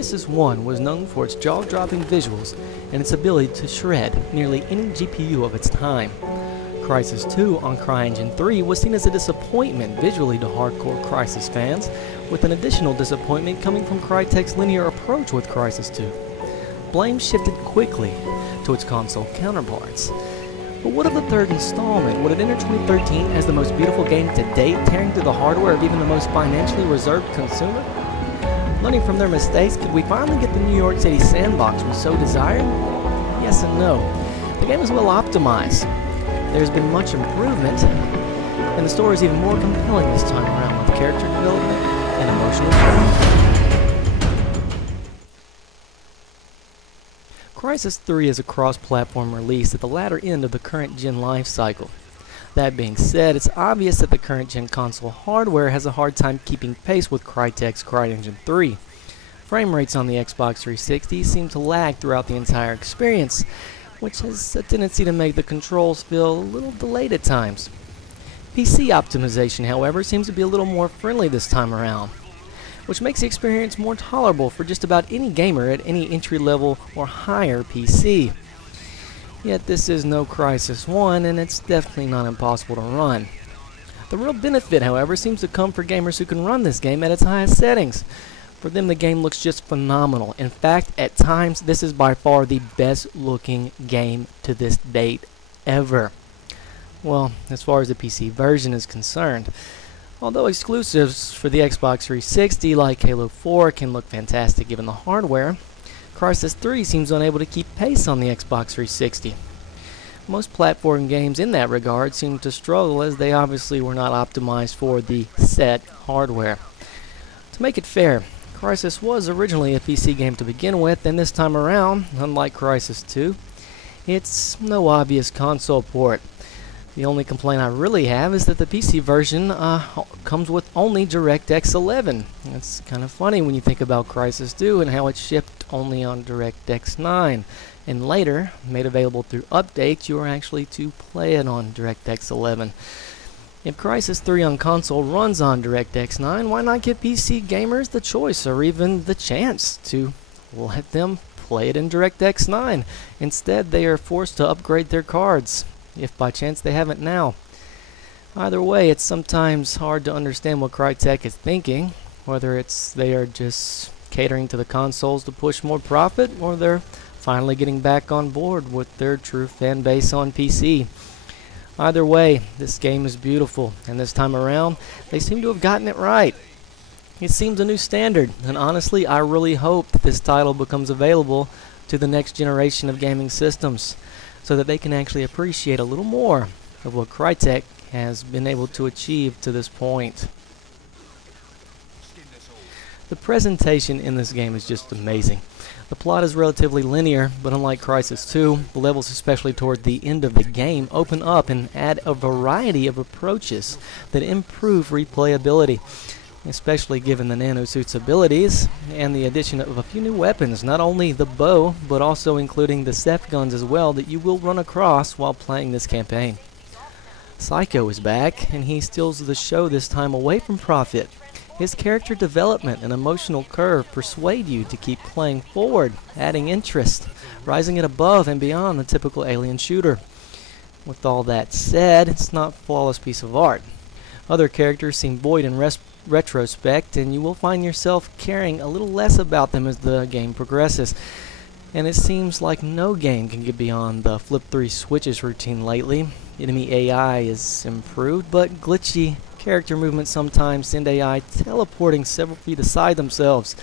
Crysis 1 was known for its jaw-dropping visuals and its ability to shred nearly any GPU of its time. Crysis 2 on Cryengine 3 was seen as a disappointment visually to hardcore Crysis fans, with an additional disappointment coming from Crytek's linear approach with Crysis 2. Blame shifted quickly to its console counterparts. But what of the third installment? Would it enter 2013 as the most beautiful game to date, tearing through the hardware of even the most financially reserved consumer? Learning from their mistakes, could we finally get the New York City sandbox we so desired? Yes and no. The game is well optimized. There's been much improvement, and the story is even more compelling this time around with character development and emotional growth. Crysis 3 is a cross-platform release at the latter end of the current gen life cycle. That being said, it's obvious that the current gen console hardware has a hard time keeping pace with Crytek's Cryengine 3. Frame rates on the Xbox 360 seem to lag throughout the entire experience, which has a tendency to make the controls feel a little delayed at times. PC optimization, however, seems to be a little more friendly this time around, which makes the experience more tolerable for just about any gamer at any entry-level or higher PC. Yet this is no Crysis 1, and it's definitely not impossible to run. The real benefit, however, seems to come for gamers who can run this game at its highest settings. For them, the game looks just phenomenal. In fact, at times, this is by far the best looking game to this date ever. Well, as far as the PC version is concerned. Although exclusives for the Xbox 360 like Halo 4 can look fantastic given the hardware, Crysis 3 seems unable to keep pace on the Xbox 360. Most platform games in that regard seem to struggle, as they obviously were not optimized for the set hardware. To make it fair, Crysis was originally a PC game to begin with, and this time around, unlike Crysis 2, it's no obvious console port. The only complaint I really have is that the PC version comes with only DirectX 11. It's kind of funny when you think about Crysis 2 and how it shipped only on DirectX 9. And later, made available through updates, you are actually to play it on DirectX 11. If Crysis 3 on console runs on DirectX 9, why not give PC gamers the choice or even the chance to let them play it in DirectX 9? Instead, they are forced to upgrade their cards, if by chance they haven't now. Either way, it's sometimes hard to understand what Crytek is thinking, whether it's they are just catering to the consoles to push more profit, or they're finally getting back on board with their true fan base on PC. Either way, this game is beautiful, and this time around, they seem to have gotten it right. It seems a new standard, and honestly, I really hope that this title becomes available to the next generation of gaming systems, so that they can actually appreciate a little more of what Crytek has been able to achieve to this point. The presentation in this game is just amazing. The plot is relatively linear, but unlike Crysis 2, the levels, especially toward the end of the game, open up and add a variety of approaches that improve replayability, especially given the nanosuit's abilities and the addition of a few new weapons, not only the bow, but also including the Seth guns as well that you will run across while playing this campaign. Psycho is back, and he steals the show this time away from Prophet. His character development and emotional curve persuade you to keep playing forward, adding interest, rising it above and beyond the typical alien shooter. With all that said, it's not a flawless piece of art. Other characters seem void in retrospect, and you will find yourself caring a little less about them as the game progresses. And it seems like no game can get beyond the flip 3 switches routine lately. Enemy AI is improved, but glitchy character movements sometimes send AI teleporting several feet aside themselves.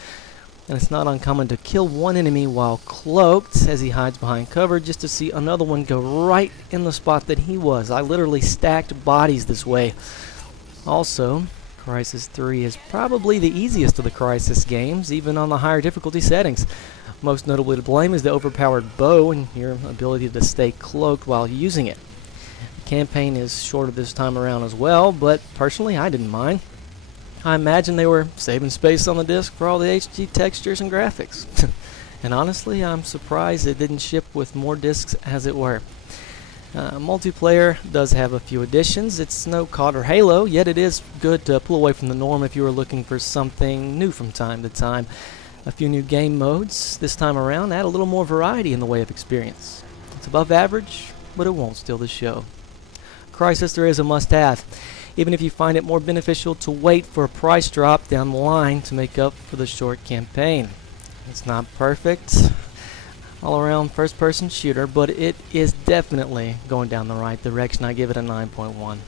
And it's not uncommon to kill one enemy while cloaked as he hides behind cover, just to see another one go right in the spot that he was. I literally stacked bodies this way. Also, Crysis 3 is probably the easiest of the Crysis games, even on the higher difficulty settings. Most notably to blame is the overpowered bow and your ability to stay cloaked while using it. The campaign is shorter this time around as well, but personally I didn't mind. I imagine they were saving space on the disc for all the HD textures and graphics. And honestly, I'm surprised it didn't ship with more discs as it were. Multiplayer does have a few additions. It's no COD or Halo, yet it is good to pull away from the norm if you are looking for something new from time to time. A few new game modes this time around add a little more variety in the way of experience. It's above average, but it won't steal the show. Crysis 3 is a must-have, even if you find it more beneficial to wait for a price drop down the line to make up for the short campaign. It's not perfect, all-around first-person shooter, but it is definitely going down the right direction. I give it a 9.1.